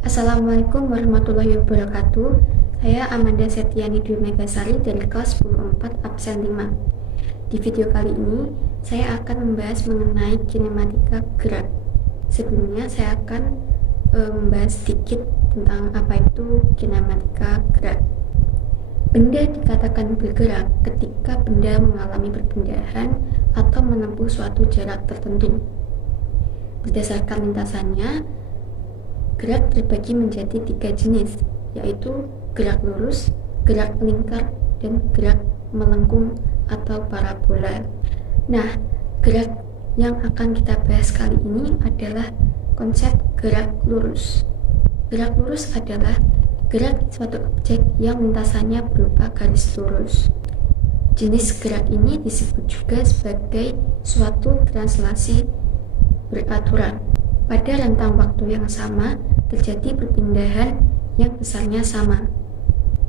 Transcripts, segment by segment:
Assalamualaikum warahmatullahi wabarakatuh. Saya Amanda Setiani Dwi Megasari dari kelas 10-4 absen 5. Di video kali ini, saya akan membahas mengenai kinematika gerak. Sebelumnya, saya akan membahas sedikit tentang apa itu kinematika gerak. Benda dikatakan bergerak ketika benda mengalami perpindahan atau menempuh suatu jarak tertentu. Berdasarkan lintasannya, gerak terbagi menjadi 3 jenis, yaitu gerak lurus, gerak lingkar, dan gerak melengkung atau parabola. Nah, gerak yang akan kita bahas kali ini adalah konsep gerak lurus. Gerak lurus adalah gerak suatu objek yang lintasannya berupa garis lurus. Jenis gerak ini disebut juga sebagai suatu translasi beraturan. Pada rentang waktu yang sama, terjadi perpindahan yang besarnya sama.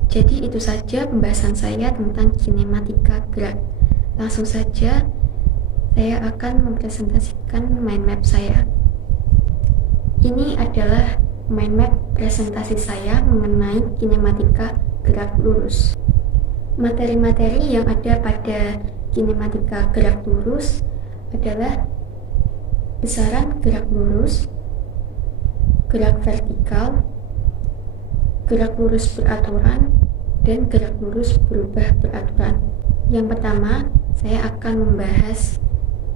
Jadi itu saja pembahasan saya tentang kinematika gerak. Langsung saja, saya akan mempresentasikan mind map saya. Ini adalah mind map presentasi saya mengenai kinematika gerak lurus. Materi-materi yang ada pada kinematika gerak lurus adalah besaran gerak lurus, gerak vertikal, gerak lurus beraturan, dan gerak lurus berubah beraturan. Yang pertama, saya akan membahas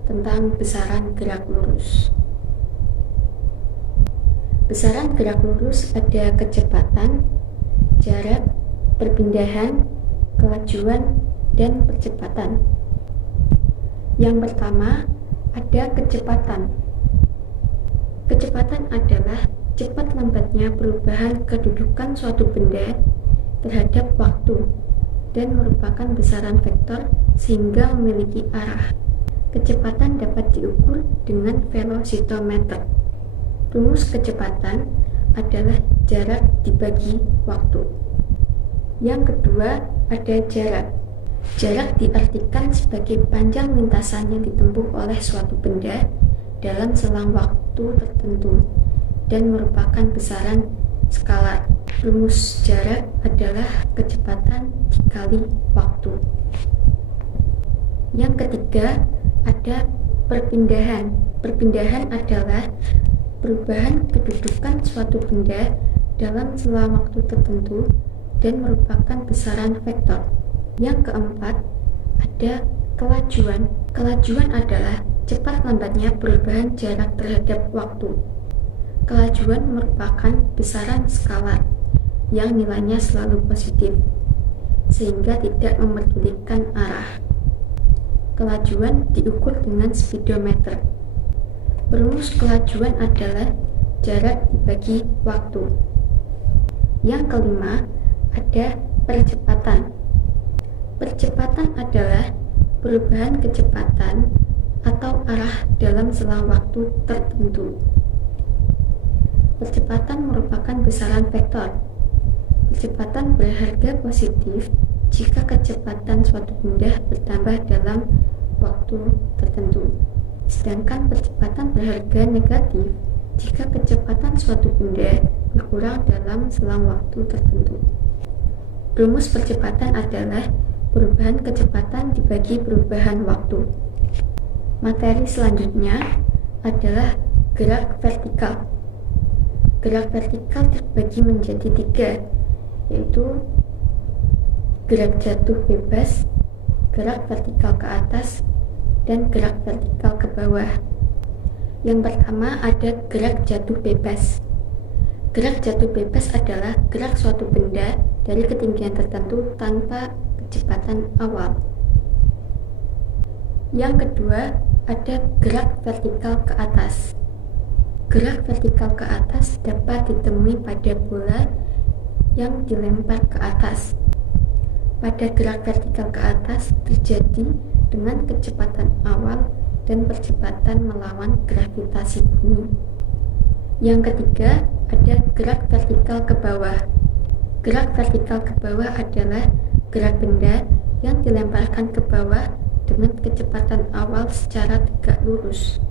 tentang besaran gerak lurus. Besaran gerak lurus ada kecepatan, jarak, perpindahan, kelajuan, dan percepatan. Yang pertama, ada kecepatan. Kecepatan adalah cepat lambatnya perubahan kedudukan suatu benda terhadap waktu dan merupakan besaran vektor sehingga memiliki arah. Kecepatan dapat diukur dengan velocitometer. Rumus kecepatan adalah jarak dibagi waktu. Yang kedua, ada jarak. Jarak diartikan sebagai panjang lintasan yang ditempuh oleh suatu benda dalam selang waktu tertentu dan merupakan besaran skalar. Rumus jarak adalah kecepatan dikali waktu. Yang ketiga, ada perpindahan. Perpindahan adalah perubahan kedudukan suatu benda dalam selang waktu tertentu dan merupakan besaran vektor. Yang keempat, ada kelajuan. Kelajuan adalah cepat lambatnya perubahan jarak terhadap waktu. Kelajuan merupakan besaran skalar yang nilainya selalu positif, sehingga tidak memerdulikan arah. Kelajuan diukur dengan speedometer. Rumus kelajuan adalah jarak dibagi waktu. Yang kelima, ada percepatan. Percepatan adalah perubahan kecepatan atau arah dalam selang waktu tertentu. Percepatan merupakan besaran vektor. Percepatan berharga positif jika kecepatan suatu benda bertambah dalam waktu tertentu. Sedangkan percepatan berharga negatif jika kecepatan suatu benda berkurang dalam selang waktu tertentu. Rumus percepatan adalah perubahan kecepatan dibagi perubahan waktu. Materi selanjutnya adalah gerak vertikal. Gerak vertikal terbagi menjadi 3, yaitu gerak jatuh bebas, gerak vertikal ke atas, dan gerak vertikal ke bawah. Yang pertama ada gerak jatuh bebas. Gerak jatuh bebas adalah gerak suatu benda dari ketinggian tertentu tanpa kecepatan awal. Yang kedua, ada gerak vertikal ke atas. Gerak vertikal ke atas dapat ditemui pada bola yang dilempar ke atas. Pada gerak vertikal ke atas terjadi dengan kecepatan awal dan percepatan melawan gravitasi bumi. Yang ketiga, ada gerak vertikal ke bawah. Gerak vertikal ke bawah adalah gerak benda yang dilemparkan ke bawah dengan kecepatan awal secara tegak lurus.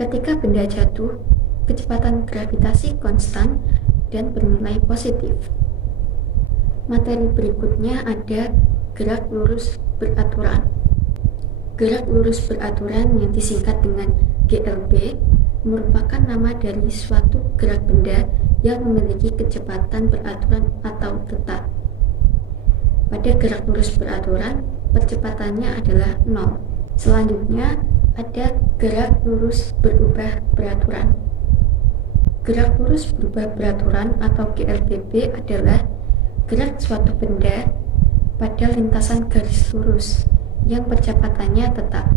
Ketika benda jatuh, kecepatan gravitasi konstan dan bernilai positif. Materi berikutnya ada gerak lurus beraturan. Gerak lurus beraturan yang disingkat dengan GLB merupakan nama dari suatu gerak benda yang memiliki kecepatan beraturan atau tetap. Pada gerak lurus beraturan, percepatannya adalah 0. Selanjutnya, ada gerak lurus berubah beraturan. Gerak lurus berubah beraturan atau GLBB adalah gerak suatu benda pada lintasan garis lurus yang percepatannya tetap.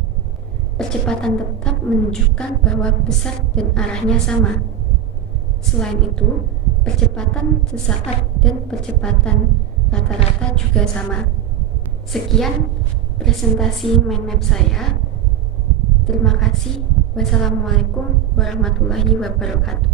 Percepatan tetap menunjukkan bahwa besar dan arahnya sama. Selain itu, percepatan sesaat dan percepatan rata-rata juga sama. Sekian presentasi mind map saya. Terima kasih. Wassalamualaikum warahmatullahi wabarakatuh.